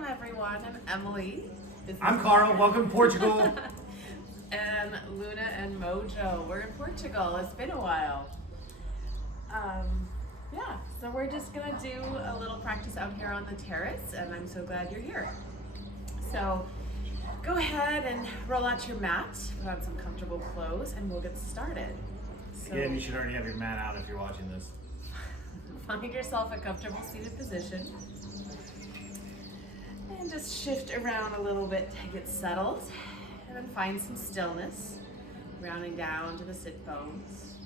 Welcome everyone, I'm Emily. I'm Carl, welcome to Portugal. And Luna and Mojo, we're in Portugal, it's been a while. Yeah, so we're just gonna do a little practice out here on the terrace, and I'm so glad you're here. So go ahead and roll out your mat, put on some comfortable clothes, and we'll get started. So, Again, you should already have your mat out if you're watching this. find yourself a comfortable seated position. And just shift around a little bit to get settled. And then find some stillness, rounding down to the sit bones.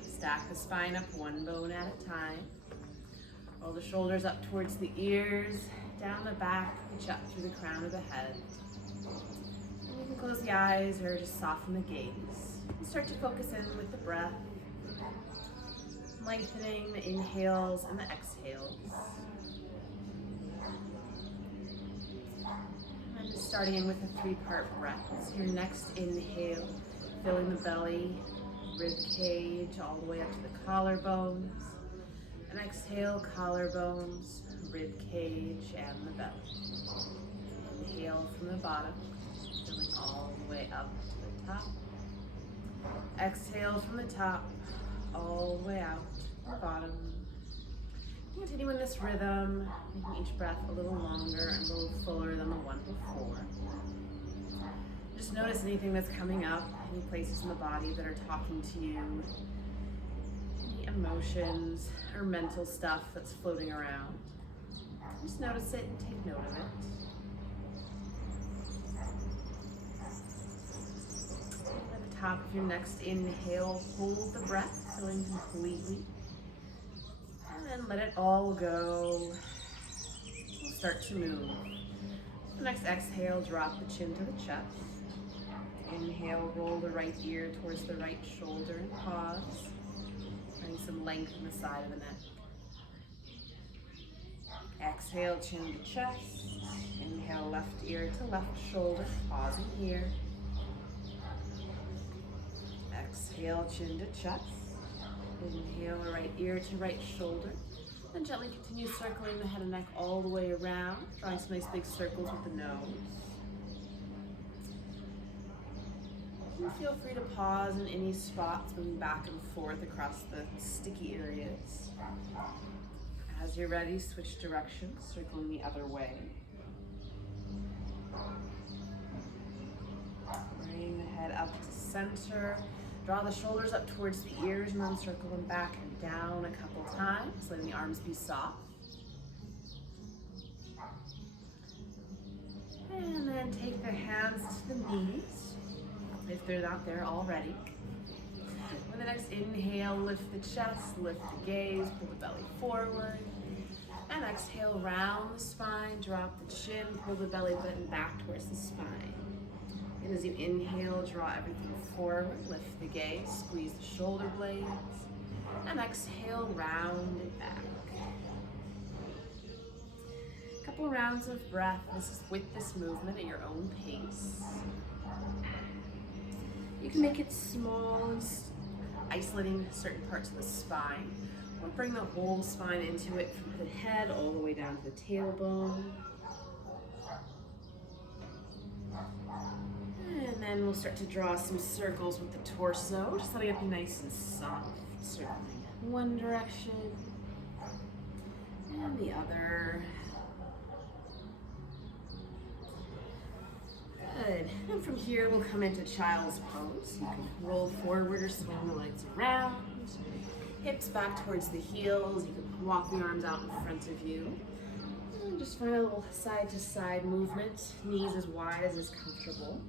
Stack the spine up one bone at a time. Roll the shoulders up towards the ears, down the back, reach up through the crown of the head. And you can close the eyes or just soften the gaze. And start to focus in with the breath, lengthening the inhales and the exhales. And just starting in with a 3-part breath. So your next inhale, filling the belly, rib cage, all the way up to the collarbones. And exhale, collarbones, rib cage, and the belly. Inhale from the bottom, filling all the way up to the top. Exhale from the top, all the way out to the bottom. Continue in this rhythm, making each breath a little longer and a little fuller than the one before. Just notice anything that's coming up, any places in the body that are talking to you, any emotions or mental stuff that's floating around. Just notice it and take note of it. At the top of your next inhale, hold the breath, filling completely. And then let it all go. We'll start to move. The next exhale, drop the chin to the chest. Inhale, roll the right ear towards the right shoulder and pause. Finding some length in the side of the neck. Exhale, chin to chest. Inhale, left ear to left shoulder, pausing here. Exhale, chin to chest. Inhale, right ear to right shoulder. Then gently continue circling the head and neck all the way around, drawing some nice big circles with the nose. And feel free to pause in any spots, moving back and forth across the sticky areas. As you're ready, switch directions, circling the other way. Bring the head up to center. Draw the shoulders up towards the ears and then circle them back and down a couple times, letting the arms be soft. And then take the hands to the knees, if they're not there already. With the next inhale, lift the chest, lift the gaze, pull the belly forward. And exhale, round the spine, drop the chin, pull the belly button back towards the spine. And as you inhale, draw everything forward, lift the gaze, squeeze the shoulder blades, and exhale, round it back. A couple rounds of breath. This is with this movement at your own pace. You can make it small and isolating certain parts of the spine, or bring the whole spine into it from the head all the way down to the tailbone. And then we'll start to draw some circles with the torso, just letting it be nice and soft. Circling one direction and the other. Good. And from here, we'll come into child's pose. You can roll forward or swing the legs around. Hips back towards the heels. You can walk the arms out in front of you. And just find a little side to side movement. Knees as wide as is comfortable.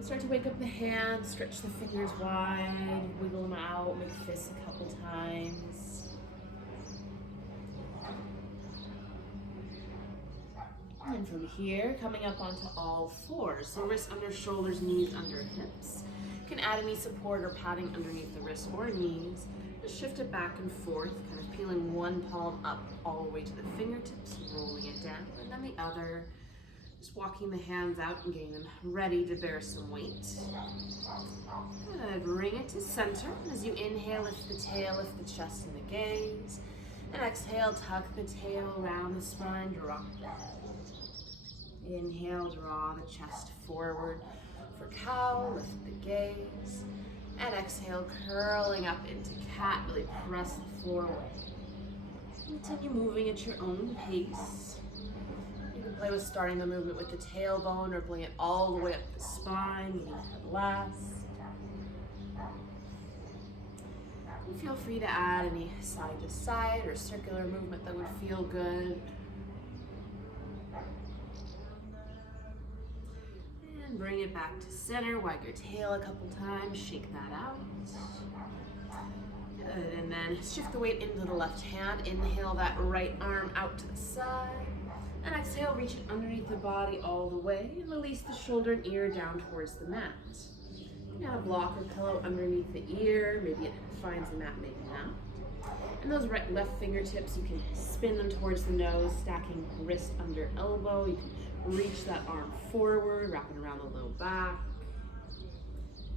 Start to wake up the hands, stretch the fingers wide, wiggle them out, make fists a couple times. And from here, coming up onto all fours. So wrists under shoulders, knees under hips. You can add any support or padding underneath the wrists or knees. Just shift it back and forth, kind of peeling one palm up all the way to the fingertips, rolling it down, and then the other. Just walking the hands out and getting them ready to bear some weight. Good, bring it to center. As you inhale, lift the tail, lift the chest and the gaze. And exhale, tuck the tail around the spine, drop the head. Inhale, draw the chest forward for cow, lift the gaze. And exhale, curling up into cat, really press the floor away. Continue moving at your own pace. You can play with starting the movement with the tailbone or bring it all the way up the spine, moving the head last. And feel free to add any side to side or circular movement that would feel good. And bring it back to center, wag your tail a couple times, shake that out. Good, and then shift the weight into the left hand. Inhale that right arm out to the side. And exhale, reach it underneath the body all the way. And release the shoulder and ear down towards the mat. You got a block or pillow underneath the ear. Maybe it finds the mat, maybe not. And those left fingertips, you can spin them towards the nose, stacking wrist under elbow. You can reach that arm forward, wrap it around the low back.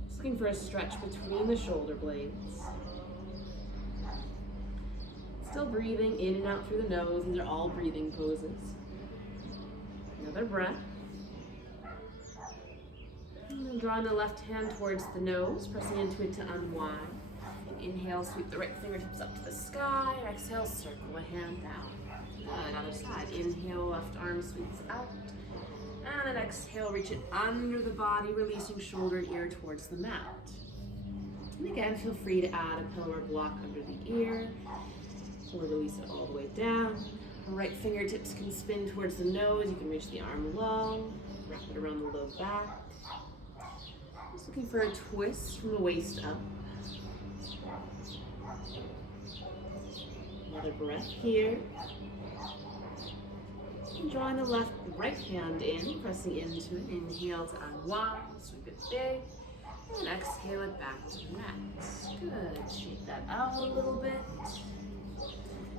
Just looking for a stretch between the shoulder blades. Still breathing in and out through the nose. These are all breathing poses. Another breath. And then drawing the left hand towards the nose, pressing into it to unwind. And inhale, sweep the right fingertips up to the sky. Exhale, circle the hand down. Good, other side. Inhale, left arm sweeps out. And then exhale, reach it under the body, releasing shoulder and ear towards the mat. And again, feel free to add a pillow or block under the ear. Or release it all the way down. Right fingertips can spin towards the nose. You can reach the arm long. Wrap it around the low back. Just looking for a twist from the waist up. Another breath here. And drawing the right hand in, pressing into it. Inhale to unwind, sweep it big. And exhale it back to the mat. Good, shake that out a little bit.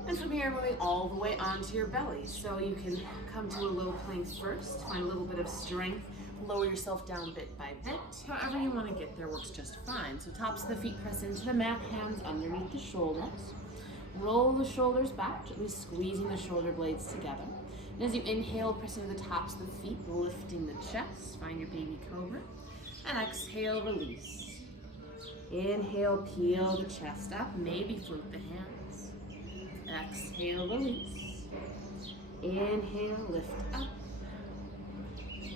And from here, moving all the way onto your belly. So you can come to a low plank first, find a little bit of strength, lower yourself down bit by bit. However you want to get there works just fine. So tops of the feet press into the mat, hands underneath the shoulders. Roll the shoulders back, gently squeezing the shoulder blades together. And as you inhale, press into the tops of the feet, lifting the chest. Find your baby cobra. And exhale, release. Inhale, peel the chest up, maybe float the hands. Exhale, release. Inhale, lift up.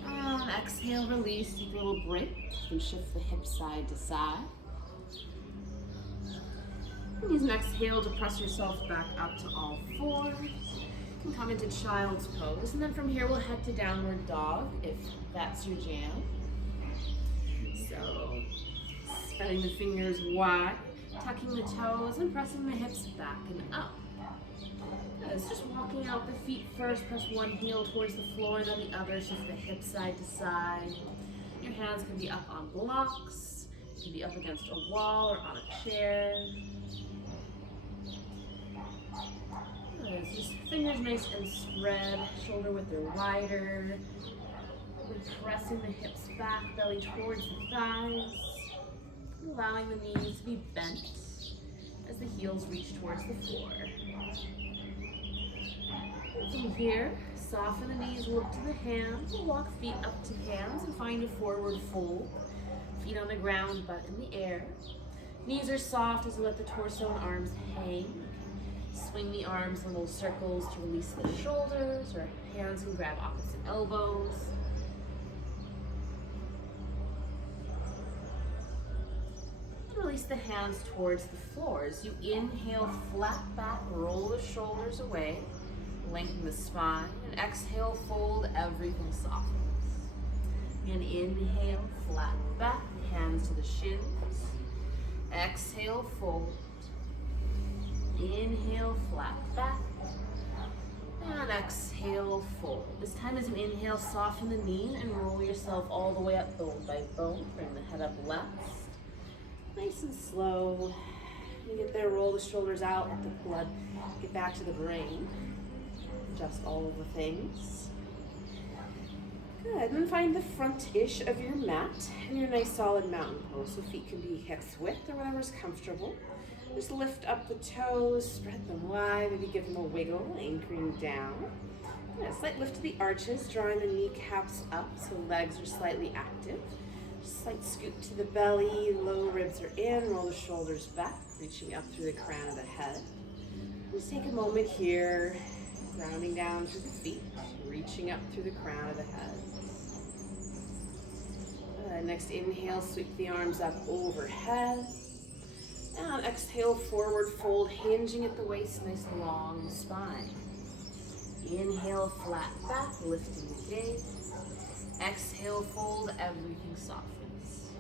And exhale, release. Take a little break. You can shift the hips side to side. And use an exhale to press yourself back up to all fours. You can come into child's pose. And then from here, we'll head to downward dog if that's your jam. So, spreading the fingers wide, tucking the toes, and pressing the hips back and up. It's just walking out the feet first, press one heel towards the floor, then the other, shift the hips side to side. Your hands can be up on blocks, you can be up against a wall or on a chair. Good. Just fingers nice and spread, shoulder width or wider. We're pressing the hips back, belly towards the thighs, allowing the knees to be bent as the heels reach towards the floor. From here, soften the knees, look to the hands, walk feet up to hands and find a forward fold. Feet on the ground, butt in the air. Knees are soft as you let the torso and arms hang. Swing the arms in little circles to release the shoulders, or hands can grab opposite elbows. And release the hands towards the floor. As you inhale, flat back, roll the shoulders away. Lengthen the spine, and exhale, fold, everything softens. And inhale, flat back, hands to the shins. Exhale, fold. Inhale, flat back. And exhale, fold. This time as you inhale, soften the knee and roll yourself all the way up bone by bone. Bring the head up left. Nice and slow. When you get there, roll the shoulders out, let the blood get back to the brain. Adjust all of the things. Good, and then find the front-ish of your mat and your nice solid mountain pose. So feet can be hips width or whatever's comfortable. Just lift up the toes, spread them wide, maybe give them a wiggle, anchoring down. Yeah, slight lift to the arches, drawing the kneecaps up so legs are slightly active. Slight scoop to the belly, low ribs are in, roll the shoulders back, reaching up through the crown of the head. Just take a moment here, grounding down through the feet, reaching up through the crown of the head. Next inhale, sweep the arms up overhead. And exhale, forward fold, hinging at the waist, nice long spine. Inhale, flat back, lifting the gaze. Exhale, fold, everything softens.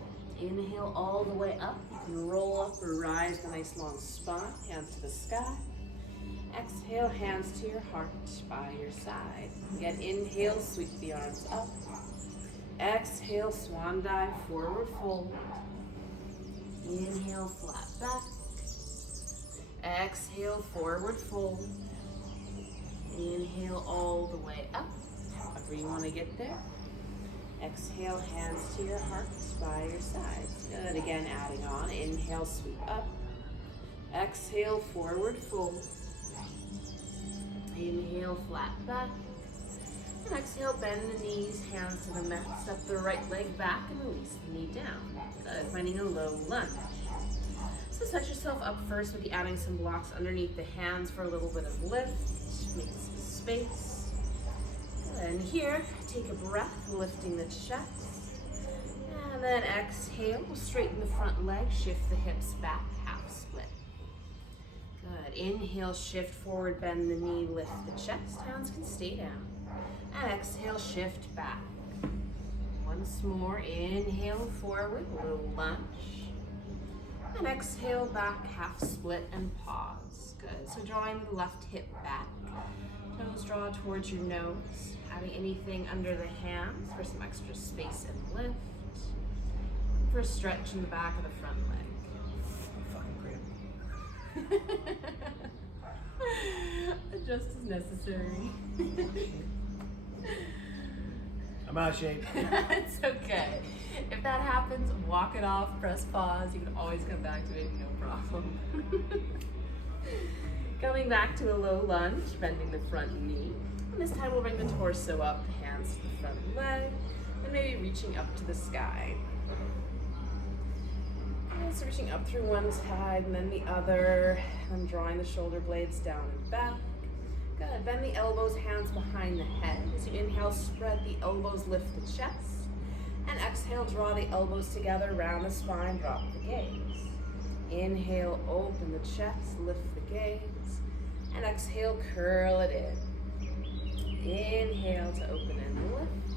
Inhale all the way up. You can roll up or rise the nice long spine, hands to the sky. Exhale, hands to your heart by your side. Again, inhale, sweep the arms up. Exhale, swan dive, forward fold. Inhale, flat back. Exhale, forward fold. Inhale all the way up, however you want to get there. Exhale, hands to your heart by your sides. Good, again, adding on. Inhale, sweep up. Exhale, forward fold. Inhale, flat back. And exhale, bend the knees, hands to the mat. Step the right leg back and release the knee down. Good, finding a low lunge. So set yourself up first with adding some blocks underneath the hands for a little bit of lift. Make some space. Good, and here, take a breath, lifting the chest. And then exhale, we'll straighten the front leg, shift the hips back, half split. Good, inhale, shift forward, bend the knee, lift the chest. Hands can stay down. And exhale, shift back. Once more, inhale forward, low lunge. And exhale back, half split and pause. Good, so drawing the left hip back. Toes draw towards your nose. Adding anything under the hands for some extra space and lift. For a stretch in the back of the front leg. Fucking cramp. Just as necessary. I'm out of shape. It's okay. If that happens, walk it off, press pause. You can always come back to it, no problem. Coming back to a low lunge, bending the front knee. And this time we'll bring the torso up, hands to the front leg, and maybe reaching up to the sky. And so reaching up through one side and then the other, and drawing the shoulder blades down and back. Good, bend the elbows, hands behind the head. As you inhale, spread the elbows, lift the chest. And exhale, draw the elbows together, round the spine, drop the gaze. Inhale, open the chest, lift the gaze. And exhale, curl it in. Inhale to open and lift.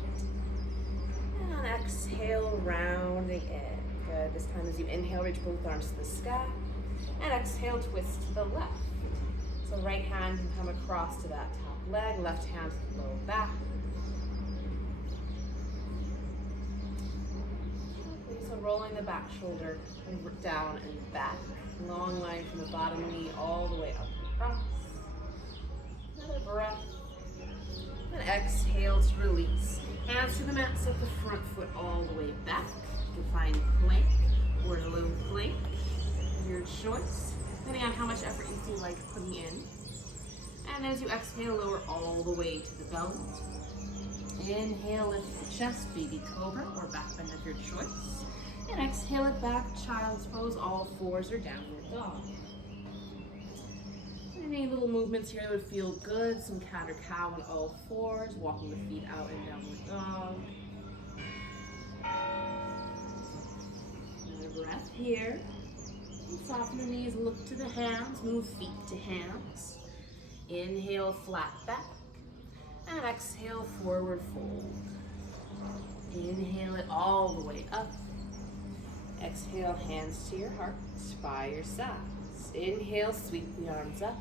And exhale, rounding in. Good, this time as you inhale, reach both arms to the sky. And exhale, twist to the left. So right hand can come across to that top leg, left hand to the low back. Okay, so rolling the back shoulder down and back. Long line from the bottom knee all the way up and across. Another breath. And exhale to release. Hands to the mat, step the front foot all the way back. You can find plank or low plank, your choice, depending on how much effort you feel like putting in. And as you exhale, lower all the way to the belly. Inhale, lift the chest, baby cobra or back bend of your choice. And exhale it back, child's pose, all fours or downward dog. Any little movements here that would feel good, some cat or cow on all fours, walking the feet out in downward dog. Another breath here. Soften the knees, look to the hands, move feet to hands. Inhale, flat back. And exhale, forward fold. Inhale it all the way up. Exhale, hands to your heart, by your sides. Inhale, sweep the arms up.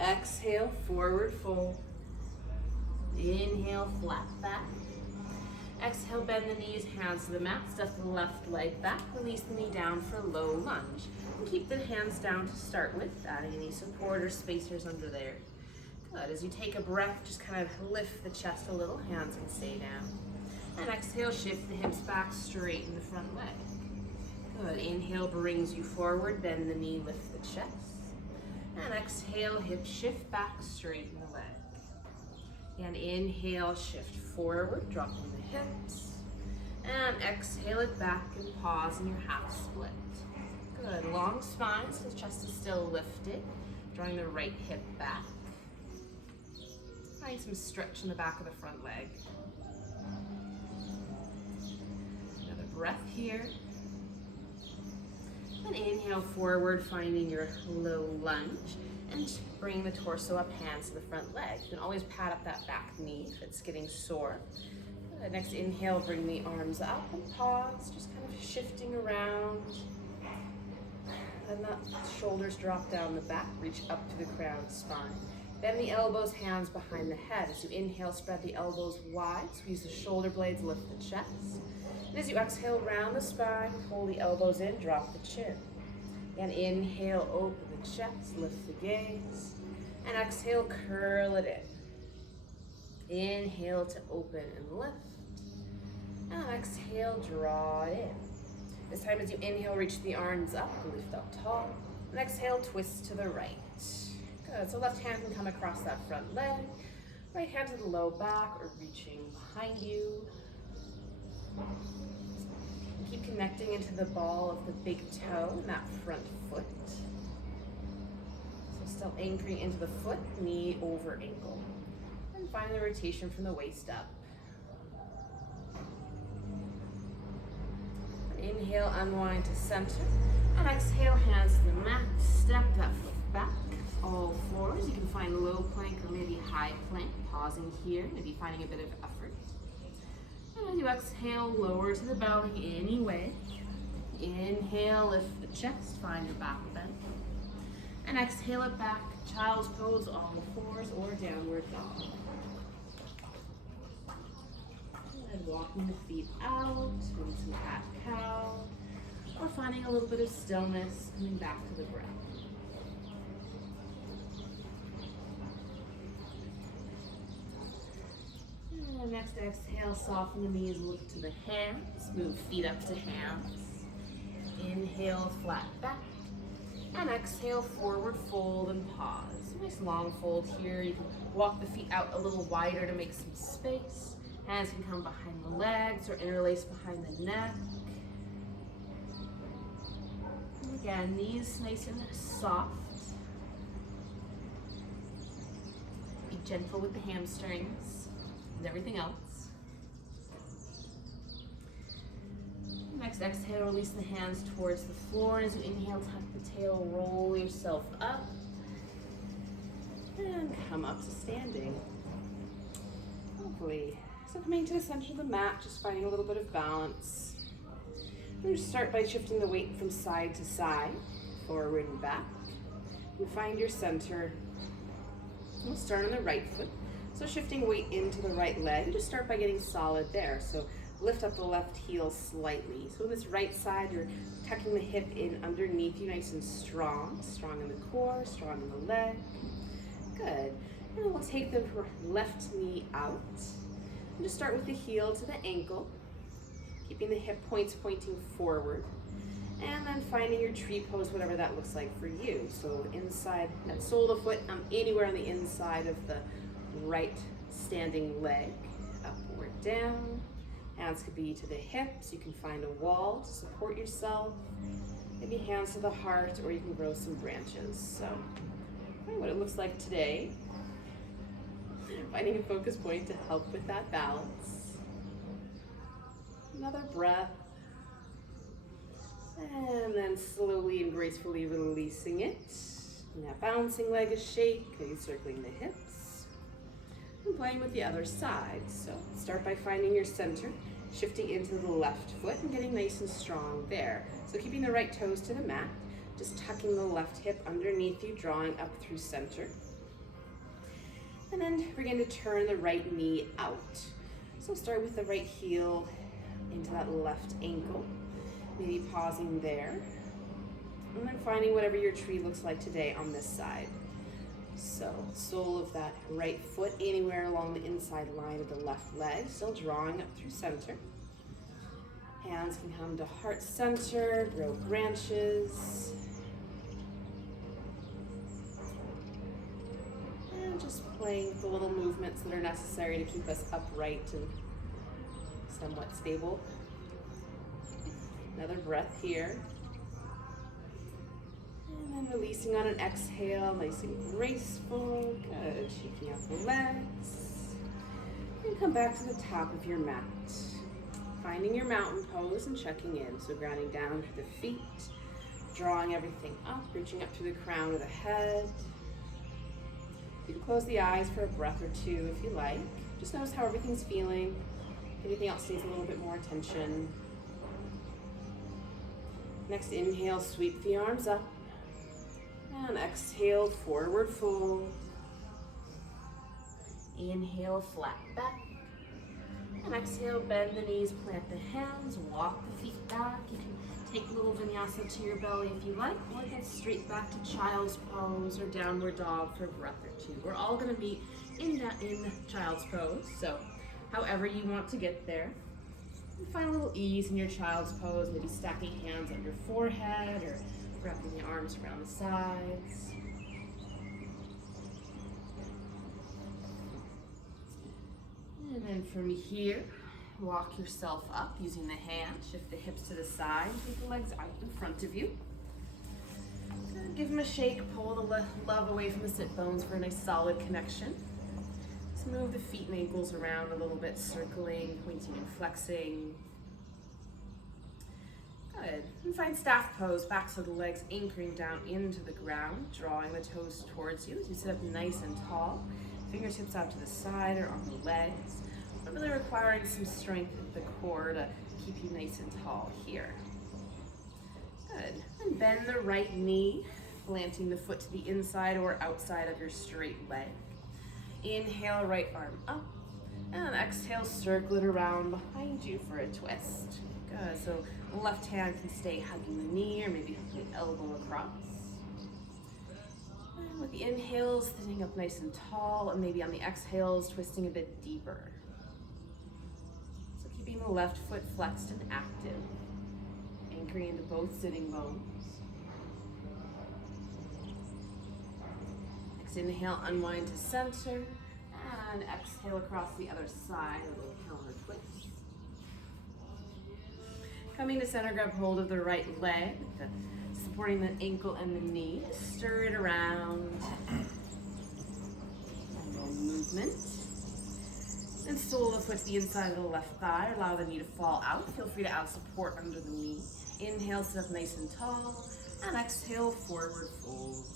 Exhale, forward fold. Inhale, flat back. Exhale, bend the knees, hands to the mat, step the left leg back, release the knee down for low lunge. And keep the hands down to start with, adding any support or spacers under there. Good, as you take a breath, just kind of lift the chest a little, hands can stay down. And exhale, shift the hips back, straighten the front leg. Good, inhale brings you forward, bend the knee, lift the chest. And exhale, hip shift back, straighten the leg. And inhale, shift forward, dropping the hips. And exhale it back and pause in your half split. Good, long spine, so the chest is still lifted. Drawing the right hip back. Find some stretch in the back of the front leg. Another breath here. And inhale forward, finding your low lunge. And bring the torso up, hands to the front leg. You can always pad up that back knee if it's getting sore. Good. Next inhale, bring the arms up and pause, just kind of shifting around. And the shoulders drop down the back, reach up to the crown spine. Bend the elbows, hands behind the head. As you inhale, spread the elbows wide, squeeze the shoulder blades, lift the chest. And as you exhale, round the spine, pull the elbows in, drop the chin. And inhale, open the chest, lift the gaze. And exhale, curl it in. Inhale to open and lift. And exhale, draw it in. This time as you inhale, reach the arms up, lift up tall. And exhale, twist to the right. Good, so left hand can come across that front leg. Right hand to the low back or reaching behind you. And keep connecting into the ball of the big toe in that front foot. So still anchoring into the foot, knee over ankle. And find the rotation from the waist up. Inhale, unwind to center, and exhale, hands to the mat. Step that foot back, all fours. You can find low plank or maybe high plank. Pausing here, maybe finding a bit of effort. And as you exhale, lower to the belly anyway. Inhale, lift the chest, find your back bend. And exhale it back, child's pose on the fours or downward dog. And walking the feet out, doing some cat-cow, or finding a little bit of stillness, coming back to the breath. And next exhale, soften the knees, look to the hands, move feet up to hands. Inhale, flat back, and exhale, forward fold and pause. Nice long fold here. You can walk the feet out a little wider to make some space. Hands can come behind the legs or interlace behind the neck. And again, knees nice and soft. Be gentle with the hamstrings and everything else. Next exhale, release the hands towards the floor. As you inhale, tuck the tail, roll yourself up. And come up to standing. Hopefully. So coming to the center of the mat, just finding a little bit of balance. And just start by shifting the weight from side to side, forward and back. And find your center. We'll start on the right foot. So shifting weight into the right leg, just start by getting solid there. So lift up the left heel slightly. So on this right side, you're tucking the hip in underneath you, nice and strong. Strong in the core, strong in the leg. Good. And we'll take the left knee out. And just start with the heel to the ankle, keeping the hip points pointing forward, and then finding your tree pose, whatever that looks like for you. So inside, that sole of the foot, anywhere on the inside of the right standing leg, up or down. Hands could be to the hips. You can find a wall to support yourself. Maybe hands to the heart, or you can grow some branches. So what it looks like today. Finding a focus point to help with that balance. Another breath. And then slowly and gracefully releasing it. And that bouncing leg is shake, circling the hips. And playing with the other side. So start by finding your center, shifting into the left foot and getting nice and strong there. So keeping the right toes to the mat, just tucking the left hip underneath you, drawing up through center. And then begin to turn the right knee out. So start with the right heel into that left ankle, maybe pausing there. And then finding whatever your tree looks like today on this side. So sole of that right foot anywhere along the inside line of the left leg, still drawing up through center. Hands can come to heart center, grow branches. And just playing with the little movements that are necessary to keep us upright and somewhat stable. Another breath here. And then releasing on an exhale, nice and graceful. Good, shaking out the legs. And come back to the top of your mat. Finding your mountain pose and checking in. So grounding down through the feet, drawing everything up, reaching up through the crown of the head. You can close the eyes for a breath or two if you like. Just notice how everything's feeling. If anything else needs a little bit more attention. Next inhale, sweep the arms up. And exhale, forward fold. Inhale, flat back. And exhale, bend the knees, plant the hands, walk the feet back. You can take a little vinyasa to your belly if you like, or get straight back to child's pose or downward dog for a breath or two. We're all gonna be in child's pose, so however you want to get there. And find a little ease in your child's pose, maybe stacking hands on your forehead or wrapping the arms around the sides. And then from here, walk yourself up using the hands. Shift the hips to the side. Take the legs out in front of you. Good. Give them a shake. Pull the love away from the sit bones for a nice solid connection. Just move the feet and ankles around a little bit, circling, pointing and flexing. Good. And find staff pose. Backs of the legs anchoring down into the ground, drawing the toes towards you as you sit up nice and tall. Fingertips out to the side or on the legs. But really requiring some strength at the core to keep you nice and tall here. Good. And bend the right knee, planting the foot to the inside or outside of your straight leg. Inhale, right arm up. And exhale, circle it around behind you for a twist. Good. So the left hand can stay hugging the knee or maybe hooking the elbow across. And with the inhales, sitting up nice and tall, and maybe on the exhales, twisting a bit deeper. So keeping the left foot flexed and active, anchoring into both sitting bones. Next inhale, unwind to center, and exhale across the other side, a little counter twist. Coming to center, grab hold of the right leg, supporting the ankle and the knee. Stir it around. A little movement. And sole the foot to the inside of the left thigh. Allow the knee to fall out. Feel free to add support under the knee. Inhale, sit up nice and tall. And exhale, forward fold.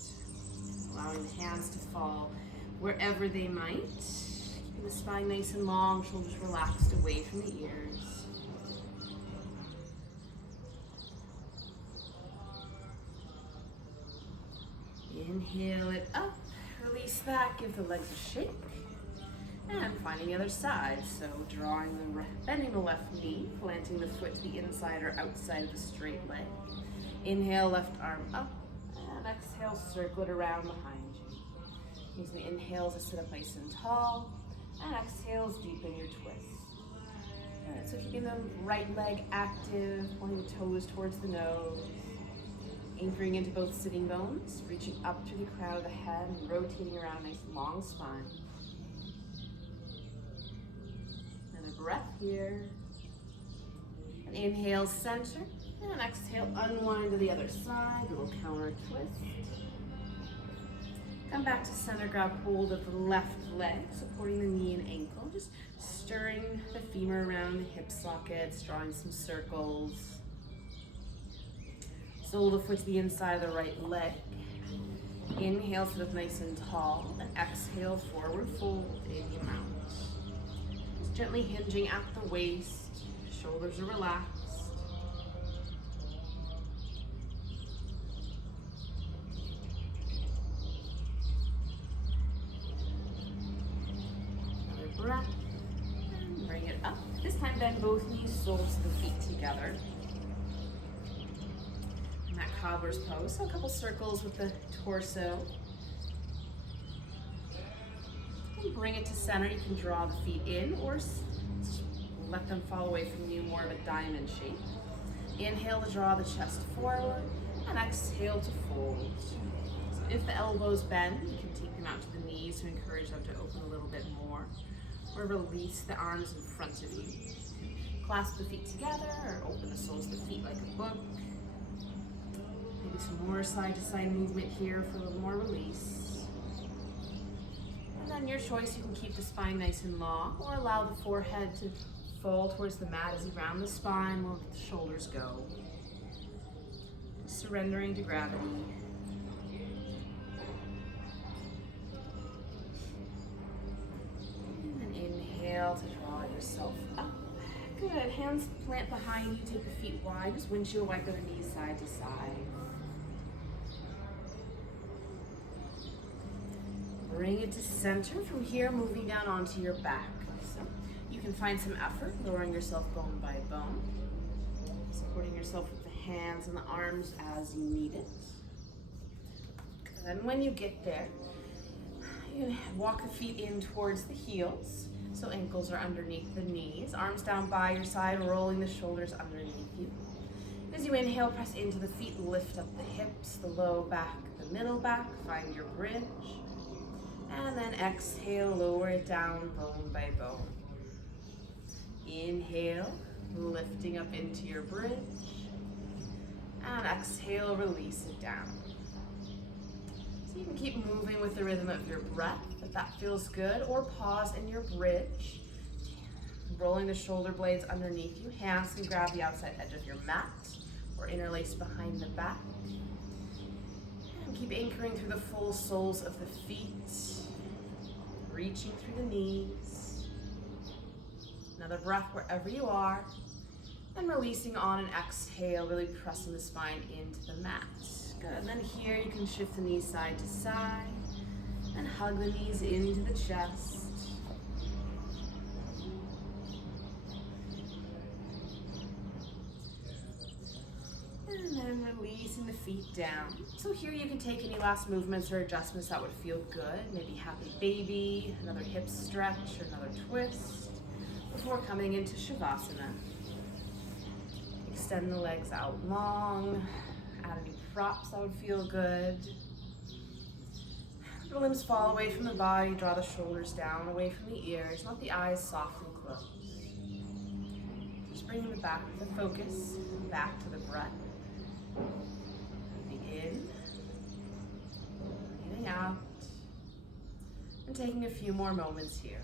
Allowing the hands to fall wherever they might. Keeping the spine nice and long, shoulders relaxed away from the ears. Inhale it up, release that, give the legs a shake, and finding the other side. So bending the left knee, planting the foot to the inside or outside of the straight leg. Inhale, left arm up, and exhale, circle it around behind you. Using the inhales to sit up nice and tall, and exhales, deepen your twist. Good. So keeping the right leg active, pointing the toes towards the nose. Anchoring into both sitting bones, reaching up through the crown of the head and rotating around a nice long spine. Another breath here. And inhale, center. And exhale, unwind to the other side, a little counter twist. Come back to center, grab hold of the left leg, supporting the knee and ankle. Just stirring the femur around the hip sockets, drawing some circles. Sole the foot to the inside of the right leg. Inhale, sit up nice and tall, and exhale, forward fold in your mount. Just gently hinging at the waist, shoulders are relaxed. Another breath, and bring it up. This time bend both knees, soles to the feet together. That cobbler's pose, so a couple circles with the torso. And bring it to center. You can draw the feet in or let them fall away from you, more of a diamond shape. Inhale to draw the chest forward, and exhale to fold. So If the elbows bend, you can take them out to the knees to encourage them to open a little bit more. Or release the arms in front of you. Clasp the feet together or open the soles of the feet like a book. Maybe some more side-to-side movement here for a little more release. And then your choice, you can keep the spine nice and long or allow the forehead to fall towards the mat as you round the spine while the shoulders go. Surrendering to gravity. And then inhale to draw yourself up. Good. Hands plant behind you. Take the feet wide. Just windshield wiper the knees side to side. Bring it to center. From here, moving down onto your back. So you can find some effort, lowering yourself bone by bone. Supporting yourself with the hands and the arms as you need it. And when you get there, you can walk the feet in towards the heels. So ankles are underneath the knees, arms down by your side, rolling the shoulders underneath you. As you inhale, press into the feet, lift up the hips, the low back, the middle back, find your bridge. And then exhale, lower it down bone by bone. Inhale, lifting up into your bridge. And exhale, release it down. So you can keep moving with the rhythm of your breath, if that feels good, or pause in your bridge. Rolling the shoulder blades underneath you. Hands can grab the outside edge of your mat or interlace behind the back. And keep anchoring through the full soles of the feet, reaching through the knees. Another breath wherever you are. And releasing on an exhale, really pressing the spine into the mat. Good. And then here you can shift the knees side to side and hug the knees into the chest. And then releasing the feet down. So here you can take any last movements or adjustments that would feel good. Maybe happy baby, another hip stretch, or another twist before coming into Shavasana. Extend the legs out long. Add any props that would feel good. The limbs fall away from the body. Draw the shoulders down, away from the ears. Let the eyes softly close. Just bringing the back with the focus back to the breath. Breathing in, breathing out, and taking a few more moments here.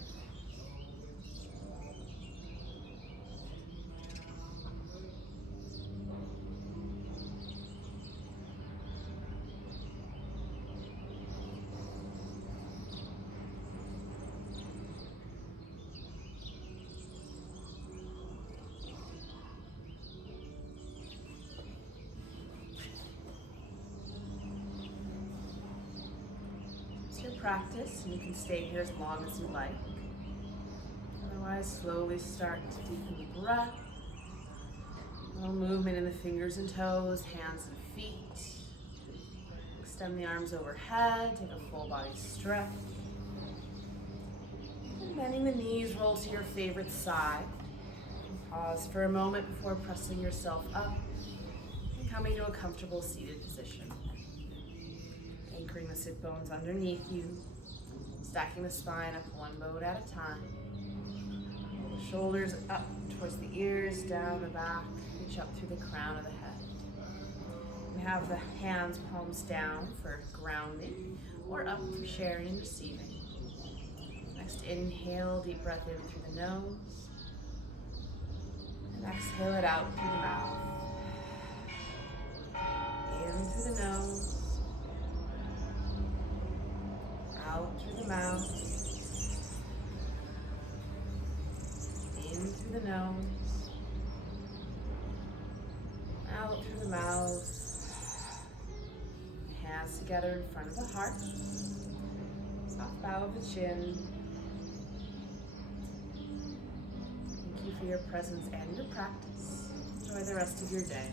Practice, and you can stay here as long as you like. Otherwise, slowly start to deepen the breath. A little movement in the fingers and toes, hands and feet. Extend the arms overhead, take a full body stretch. And bending the knees, roll to your favorite side. Pause for a moment before pressing yourself up and coming to a comfortable seated position. Anchoring the sit bones underneath you, stacking the spine up one bone at a time. Pull the shoulders up towards the ears, down the back, reach up through the crown of the head. We have the hands, palms down for grounding, or up for sharing and receiving. Next, inhale, deep breath in through the nose, and exhale it out through the mouth. In through the nose. Out through the mouth, in through the nose, out through the mouth, hands together in front of the heart, soft bow of the chin. Thank you for your presence and your practice. Enjoy the rest of your day.